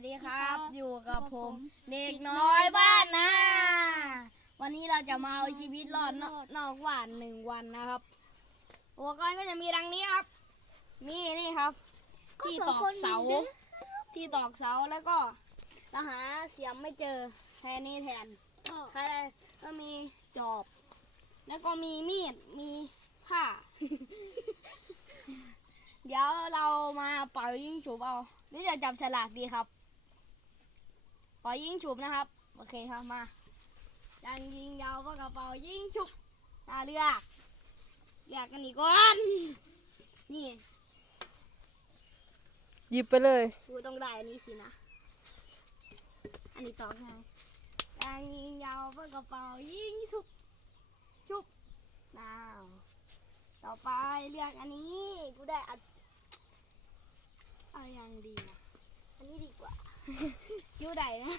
สดีครับสวัสดีครับ อยู่กับผมผมเด็กเด็กน้น้ออยยบ้าบ้านนนะนาวันนี้เราจะมาเอาชีวิตรอดนอกรอดนอกบ้านหนึ่งวันนะครับอุปกรณ์ก็จะมีดังนี้ครับนี่นี่ครับ ที่ตอกเสา ที่ตอกเสาแล้วก็เราหาเสียมไม่เจอแทนนี่แทนใครได้ก็มีจอบ แล้วก็มีมีดมีผ้า เดี๋ยวเรามาเป่ายิงฉุบเอาหรือจะจับฉลากดีครับ เป่ายิงฉุบนะครับ โอเคครับมายันยิงยาวก็กระเป๋ายิงฉุบตาเลือกเลือกกันอีกก่อนนี่หยิบไปเลยกูต้องได้อันนี้สินะ อันนี้ตอบไงยันยิงยาวก็กระเป๋ายิงฉุบฉุบดาวต่อไปเลือกอันนี้กูได้อันเอาอย่างดีนะอันนี้ดีกว่า ยูได้นะ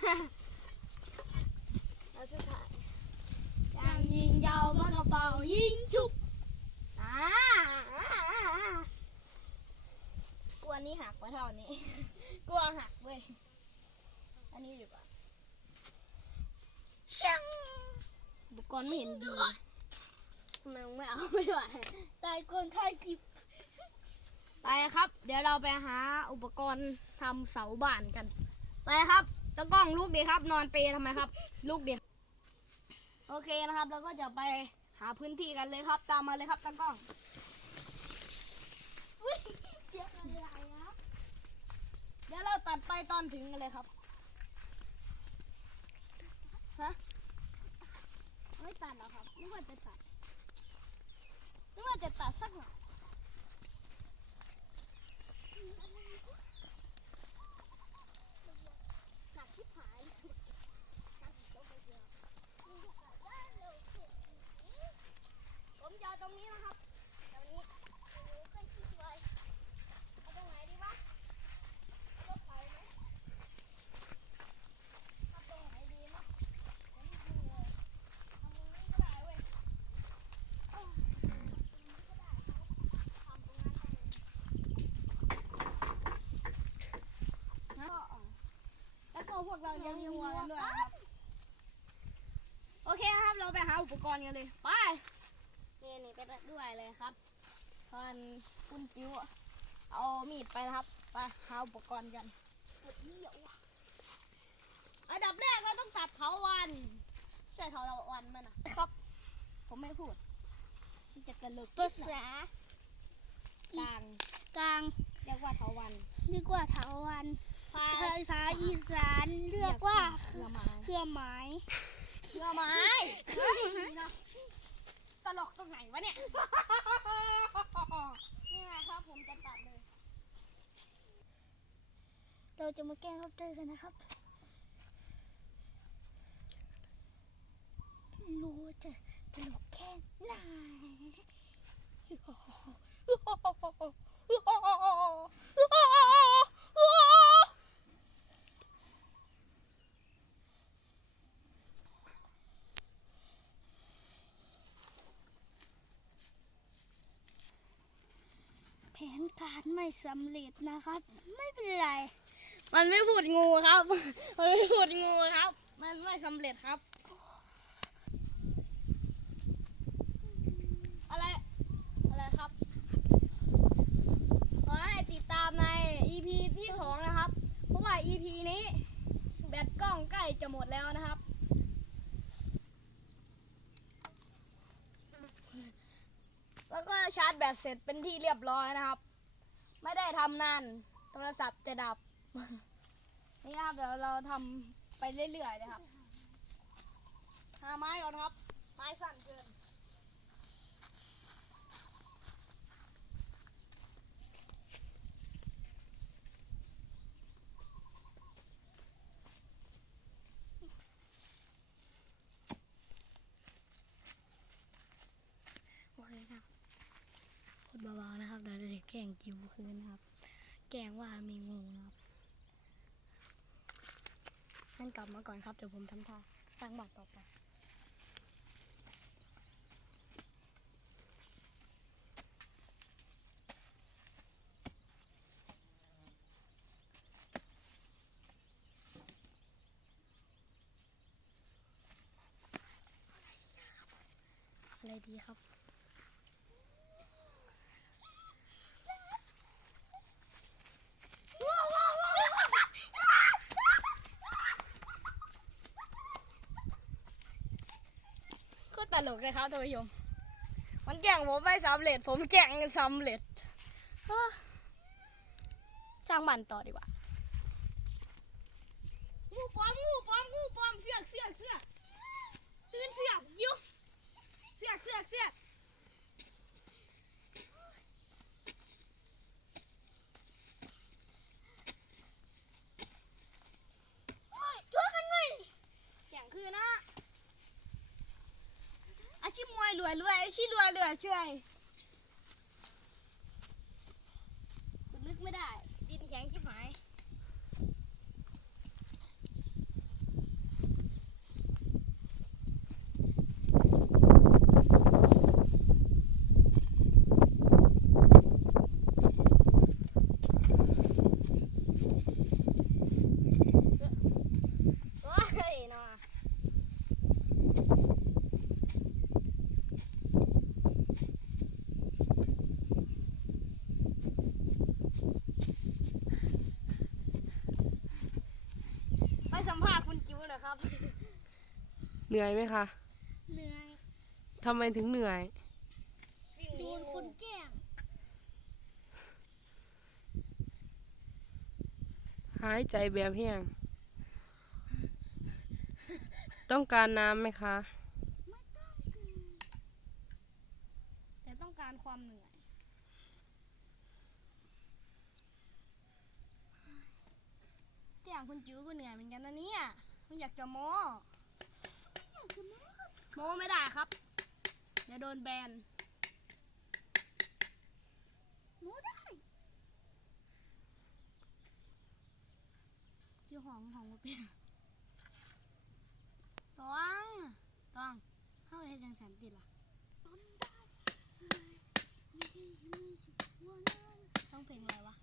แล้วสุดท้ายยางยิงยาวมากระเป๋ายิงชุบอ่ากลัวนี้หักไว้เท่านี้กลัวหักเว้ยอันนี้ดีกว่าช่างอุปกรณ์ไม่เห็นดีทำไมมึงไม่เอาไม่ไหวตายคนถ่ายคลิปไปครับ เดี๋ยวเราไปหาอุปกรณ์ทำเสาบ้านกัน ไปครับตะกล้องลูกเดียครับ นอนเปย์ทำไมครับ ลูกเดียโอเคนะครับเราก็จะไปหาพื้นที่กันเลยครับ ตามมาเลยครับตะกล้องอุ้ยเสียงอะไรครับเดี๋ยวเราตัดไปตอนถึงกันเลยครับฮะไม่ตัดหรอครับนึกว่าจะตัดนึกว่าจะตัดสักหน่อย หนักที่ผาย ผมจะเอา ตรงนี้นะครับตรงนี้โอ้โหใกล้ชิดเลยเอาตรงไหนดีวะเอารถไถไหมเอาตรงไหนดีเนาะผมดูเลยทำตรงนี้ก็ได้เว้ยเอ้าตรงนี้ก็ได้ทำตรงนั้นเอาแล้วก็แล้วก็พวกเรายังวัวกันด้วยนะครับ โอเคนะครับ เราไปหาอุปกรณ์กันเลย ไปนี่นี่ไป ด้วยเลยครับตอนคุณจิ๋วเอามีดไปนะครับ ไปหาอุปกรณ์กันปวดเหี้ยวอะอันดับแรกเราต้องตัดเถาวันใช่เถาวันไหมนะครับ ผมไม่พูดมันจะกระเลิกภาษากลางกลางเรียกว่าเถาวันเรียกว่าเถาวันภาภาษาอีสานเรียกว่าเครือไม้เครือไม้เครือไม้เฮ้ยเนาะ ตลกตรงไหนวะเนี่ย นี่ไงครับผมจะตัดเลย เราจะมาแกล้งรถเตอร์กันนะครับรู้ว่าจะตลกแค่ไหน แผนการไม่ สำเร็จนะครับ ไม่เป็นไร มันไม่พูดงูครับ มันไม่พูดงูครับ มันไม่สำเร็จครับ อะไร อะไรครับขอให้ติดตามใน EP ที่สองนะครับ เพราะว่า EP นี้แบตกล้องใกล้จะหมดแล้วนะครับแล้วก็ชาร์จแบตเสร็จเป็นที่เรียบร้อยนะครับ ไม่ได้ทำนานโทรศัพท์จะดับ นี่นะครับเดี๋ยวเราทำไปเรื่อยๆเลยครับหาไม้ก่อนครับ ไม้สั่นเกิน โอเคครับพูดเบาๆนะครับเดี๋ยวจะแกล้งกิว คืนนะครับ แกงว่ามีงูนะครับนั่นกลับมาก่อนครับเดี๋ยวผมทำท่าสร้างบัตรต่อไป ดีครับ ก็ตลก เลยครับท่านผู้ชม มันแก่งผมไม่สำเร็จ ผมแก่งสำเร็จอ้าจ้างมันต่อดีกว่างูปลอมงูปลอมงูปลอมเสือกเสือกเสือกตื่นเสือกยุเสือกเสือกเสือกโอ้ยช่วยกันหน่อยเสียงคือนะอา ชีพมวยรวยรวยอาชีพรวยเหลือช่วยขุดลึกไม่ได้ ดินแข็งชิบหาย โอ้ยเนาะไปสัมภาษณ์คุณจิ๋วหน่อยครับ เหนื่อยไหมคะเหนื่อยทำไมถึงเหนื่อยวิ่งหโดนีนคนแกล้งหายใจแบบแห้งต้องการน้ำไหมคะแต่ต้องการความเหนื่อยแต่อย่างคุณจิ๋วก็เหนื่อยเหมือนกันนะเนี่ยไม่อยากจะโม้ โม้ไม่ได้ครับ เดี๋ยวโดนแบนโม้ได้จิ๋วหองหองบ่เป็นตองตองเข้าไปเฮ็ดจังแสนติดล่ะต้องเพลงอะไรวะ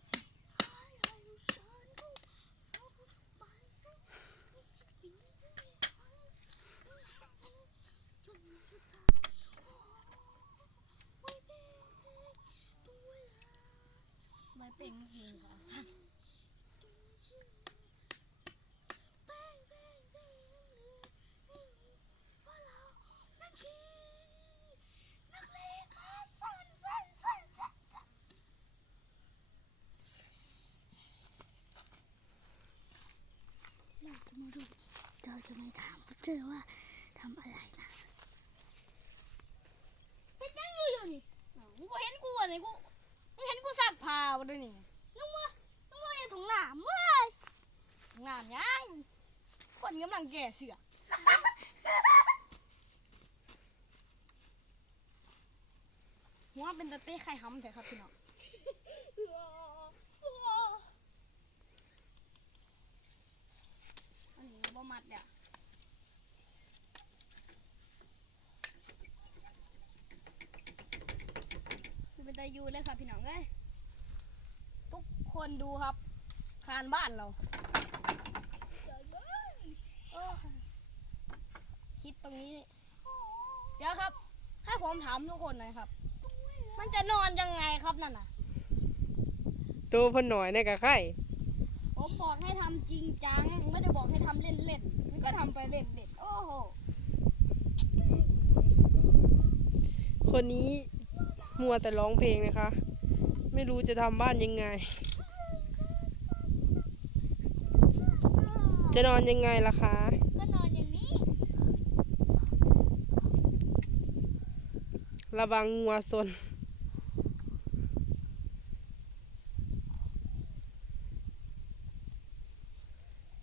เป็นเพลงค่ะสั้นเราจะมาดูเราจะมาถามพวกเธอว่าทำอะไรนะเป็นยังอยู่อยู่นี่อ้าวมึงบ่เห็นกูอะไรกู มึงเห็นกูซักผ้าบ่เด้วยนี่ลงมาลงมาอย่าถุงน้ำเว้ยถุงน้ำยังคนกำลังแก่เสือหัวเป็นตะเต้ไข่ห้ำแต่ครับพี่น้องอันนี้บ่มัดเดี๋ยวมัน เป็นตายูเลยครับพี่น้องเอ้ยทุกคนดูครับ คานบ้านเราโอ้ยคิดตรงนี้นี่เดี๋ยวครับ ให้ผมถามทุกคนหน่อยครับ มันจะนอนยังไงครับนั่นน่ะตัวเพนหน่อยในกะไข่ผมบอกให้ทำจริงจังไม่ได้บอกให้ทำเล่นเล่นๆมันก็ทำไปเล่นเล่นๆโอ้โหคนนี้ มัวแต่ร้องเพลงนะคะ ไม่รู้จะทำบ้านยังไง จะนอนยังไงล่ะคะก็นอนอย่างนี้ ระวังงัวซน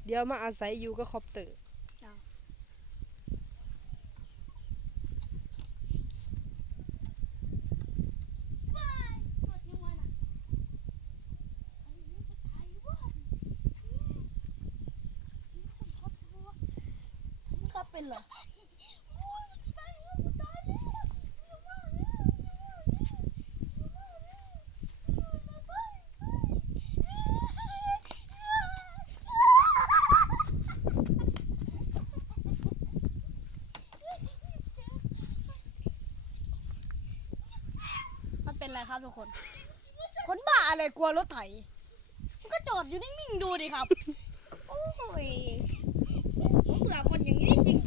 เดี๋ยวมาอาศัยอยู่ก็คอปเตอร์ ครับเป็นเหรอทุกคน คนบ้าอะไรกลัวรถไถมันก็จอดอยู่นิ่งๆดูดิครับ โอ้ยผมเบื่อคนอย่างนี้ จริงๆ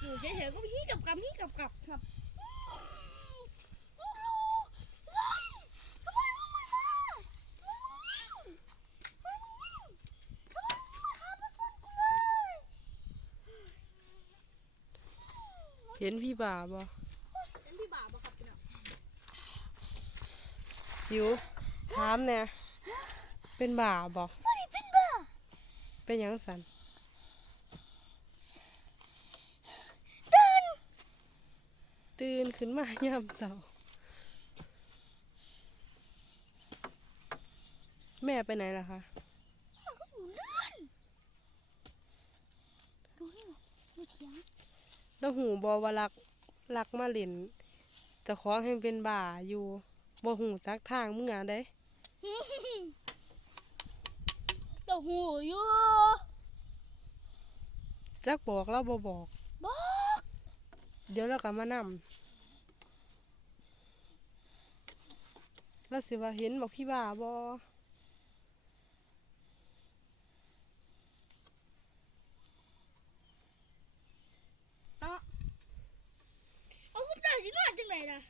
อยู่เฉยๆก็พี่กับกับพี่กับกับครับเห็นพี่บ่าบ่เป็นพี่บ่าวปะครับพี่น้องจิ๋วถามแหน่ เป็นบ่าบ่เป็นบ้าเป็นหยังสันตื่นขึ้นมายามเสาร์แม่ไปไหนล่ะคะดูนี่ดูเถียงต้องหูบอว่ารักรักมาเล่นเจะคล้าของให้เป็นบ่าอยู่บ่หูจักทางเมื่อได้เต้าหูอยู่จักบอกแล้วบ่บอก บอก เดี๋ยวเราก็มานำแล้วสิว่าเห็นบอกพี่บ่าบ่ เนาะเอาคุณได้สินอนจังไหนล่ะ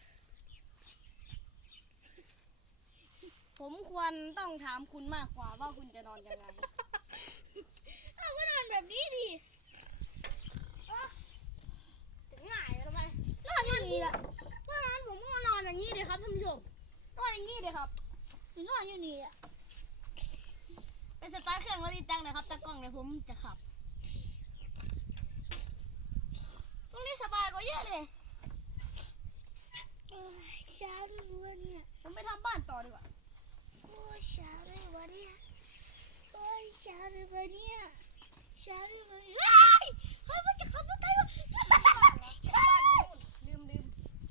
ผมควรต้องถามคุณมากกว่าว่าคุณจะนอนยังไง เอาก็นอนแบบนี้ดิถึงง่ายทำไมนอนอย่างนี้แหละเพราะฉะนั้นผมก็นอนอย่างนี้เลยครับท่านผู้ชมนอนอย่างนี้เลยครับหรือนอนอยู่นี่อะไปสตาร์ทเครื่องแล้วดีจังนะครับตากล้องเดี๋ยวผมจะขับ ตรงนี้สบายกว่าเยอะเลยเช้าด้วยวะเนี่ย ผมไปทำบ้านต่อดีกว่า โอ้ยเช้าด้วยวะเนี่ย โอ้ยเช้าด้วยวะเนี่ยเช้าด้วยวะเนี่ยเฮ้ยใครมันจะขับรถไถวะลืมลืม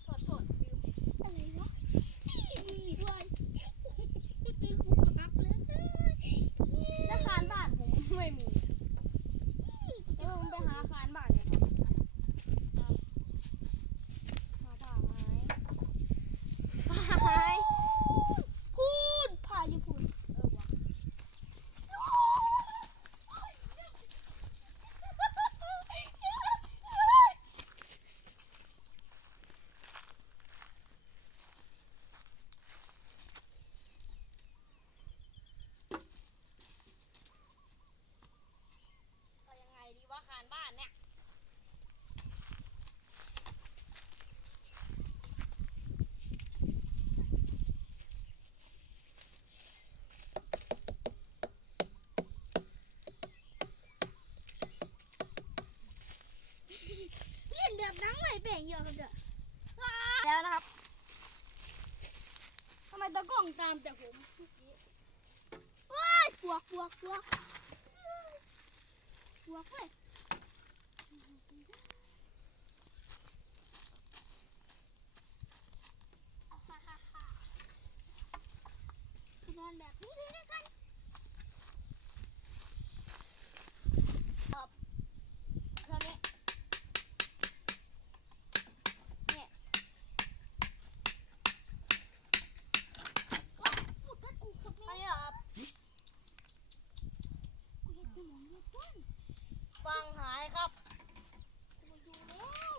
โทษโทษลืมอะไรวะมึงหนีด้วยกูรักเลยแล้วคานบ้านผมไม่มีเดี๋ยวผมไปหาคานบ้านกันครับ มาผ่าไม้ผ่าไม้พูดผ่าอยู่พูดเออวะเอายังไงดีว่าคานบ้านเนี่ย เล่นแบบนั งไหวแบ่งเยอะครับเด้อแล้วนะครับทำไมตะกล้องตามแต่ผมว้ายปวกปวกปวกปวกเว้ยไปนอนแบบนี้เลยแล้วกันครับเครื่องนี้ เนี่ยว้าวหมดแล้วกูขับไม่อับกูเห็นเป็นหมอนอยู่ต้นฟังหายครับกูมาดูแล้ว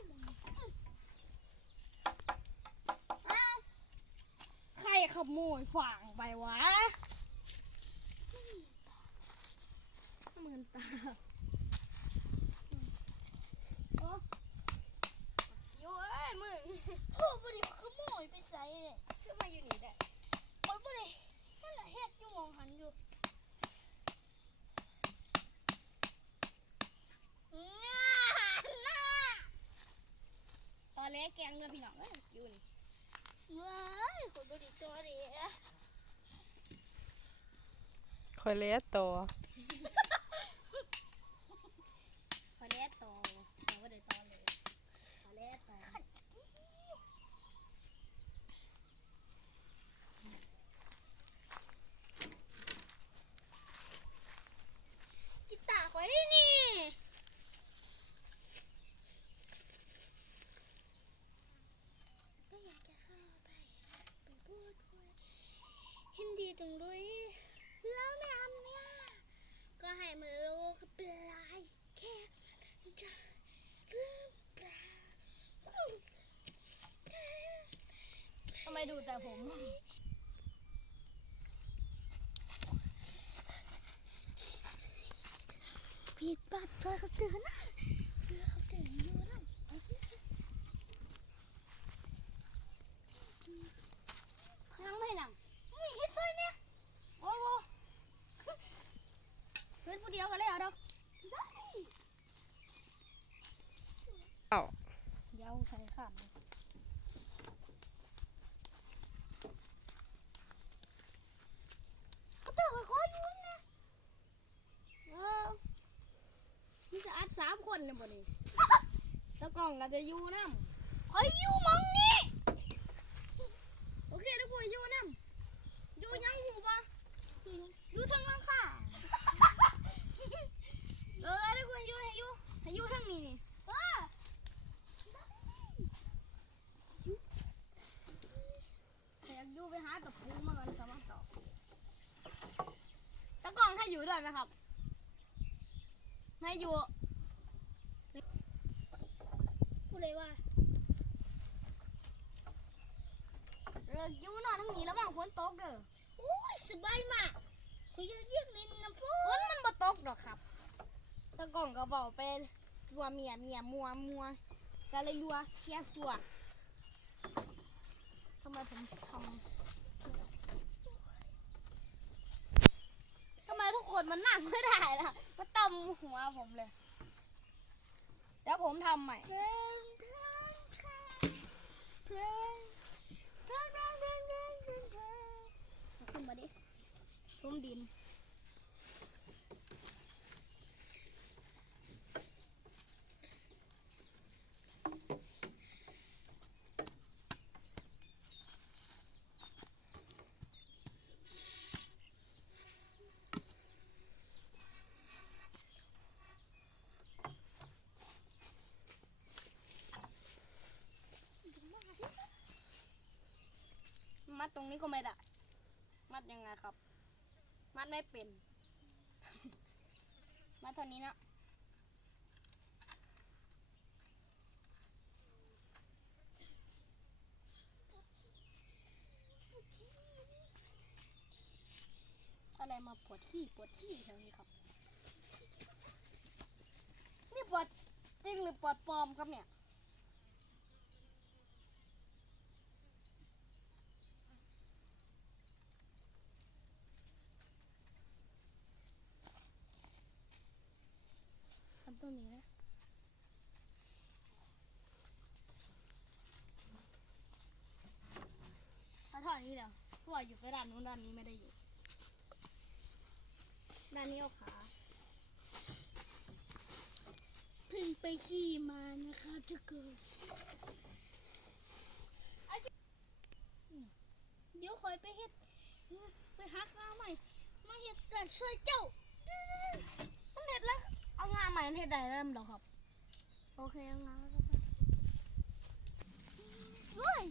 อ้าว ใครขโมยฝังไปวะเหมือนตาโอ้อยู่เอ้ยมึง พ่อบ่ได้ขโมยไปใส่เลยขึ้นมาอยู่นี่ได้โอ้ยบ่ได้มันละเฮ็ดอยู่มองหันอยู่ง่าน่าตอนแรกแกงเนื้อพี่น้องเอ้ยอยู่นี่ว้ายคน บ่ได้จอดีคอยเลี้ยต่อ พอแลต่อแต่ว่าได้ต่อเลยพอแลต่อกีตาร์ข่อยนี่ ดูแต่ผม ผิดบัตรช่วยเขาตื่นนะเพื่อเขาตื่นอยู่นะไปเถอะ ยังไม่หนังนี่เฮ็ดซอยเนี่ยโอ้โหเพื่อนผู้เดียวกันเลยเหรอดอก เอ้า เดี๋ยวใส่ข้ามเลยเขาเตะคอยๆอยืนนะเออนี่จะอัดสามคนเลยบ่นี่แล้วกล่องก็จะอยู่น้ำคอยอยู่มองนี้โอเคแล้วกูอยู่น้ำอยู่ยังหูปะอยู่ทางหลังค่ะเออแล้วกูอยู่ให้อยู่ให้อยู่ทางนี้นี่เอออยากอยู่ไปหาตะปูมากันสมัครต่อตะกองให้อยู่ด้วยไหมครับให้อยู่ พูดเลยว่าเลิกอยู่นอนทั้งนี้แล้วบางฝนตกเด้อโอ้ยสบายมากคุยเรียกเล่นน้ำฝนฝนมันบ่ตกหรอกครับตะกล้องก็บอกเป็นจัวเมียเมียมัวมัวสะเลยรัวเคียฟัวทำไมผมทำทำไมทุกคนมันนั่งไม่ได้ล่ะมาตำหัวผมเลย เดี๋ยวผมทำใหม่มดิมดิน ก็ไม่ได้ มัดยังไงครับ มัดไม่เป็น มัดเท่านี้นะอะไรมาปวดขี้ปวดขี้แถวนี้ครับ นี่ปวดจริงหรือปวดปลอมครับเนี่ย ทำตรงนี้นะถ้าถอด นี้เดี๋ยวเพราะว่าอยู่ไปด้านนู้นด้านนี้ไม่ได้อยู่ ด้านนี้เอาขาเพิ่งไปขี่มานะครับจะเกิดเดี๋ยวคอยไปเฮ็ดไปหาข้าวใหม่มาเฮ็ดร้านช่วยเจ้ามันเห็ดแล้วเอางานใหม่มันเห็ดได้แล้วมั้งครับ โอเคเอางานแล้วกันเฮ้ย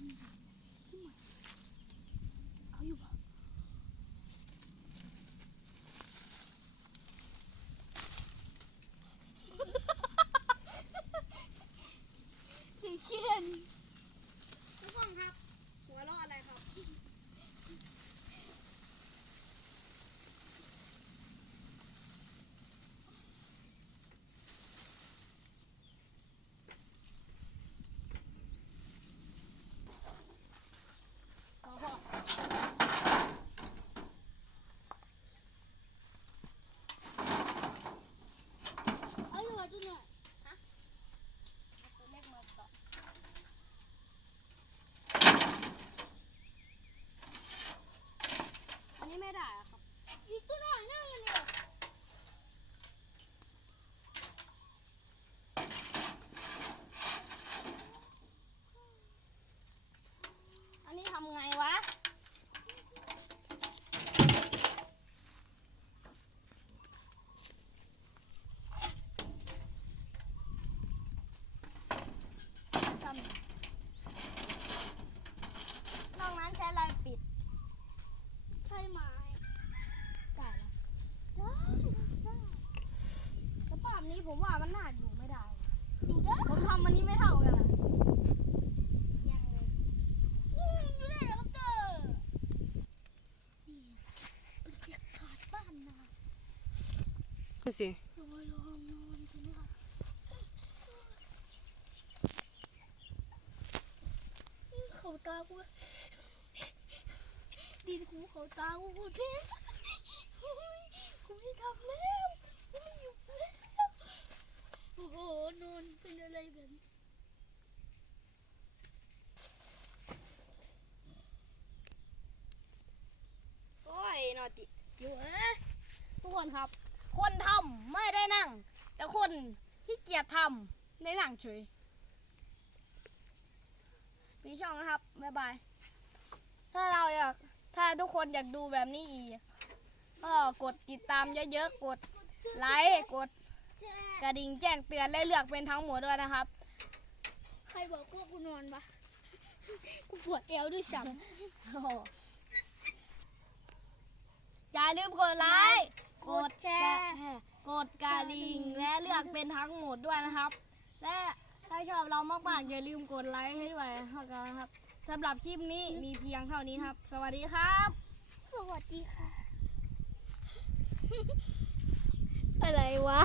ผมว่ามันน่าอยู่ไม่ได้ดูเด้อผมทำมันนี้ไม่เท่ากันยังเลยอู้ยอยู่ด้แล้วตอร์นี่ดูสินเขาตากูดินคูเขาตากูเท่กูไม่ทำแล้วคุณไม่อยู่แล้ว อ้โหนอนเป็นอะไรแบบโอ้ยนอติอยู่เอ้ทุกคนครับ คนทำไม่ได้นั่ง แต่คนที่เกียจทำได้นั่งเฉย มีช่องนะครับ บ๊ายบาย ถ้าเราอยาก ถ้าทุกคนอยากดูแบบนี้อีก ก็กดติดตามเยอะๆ กดไลค์ กด กระดิ่งแจ้งเตือนและเลือกเป็นทั้งหมดด้วยนะครับ ใครบอกว่ากูนอนปะกูปวดเอวด้วยซ้โอ้โหอย่าลืมกดไลค์กดแชร์กดกระดิ่งและเลือกเป็นทั้งหมดด้วยนะครับ และถ้าชอบเรามากๆอย่าลืมกดไลค์ให้ด้วยนะครับสำหรับคลิปนี้มีเพียงเท่านี้ครับ สวัสดีครับำสวัสดีค่ะ อะไรวะ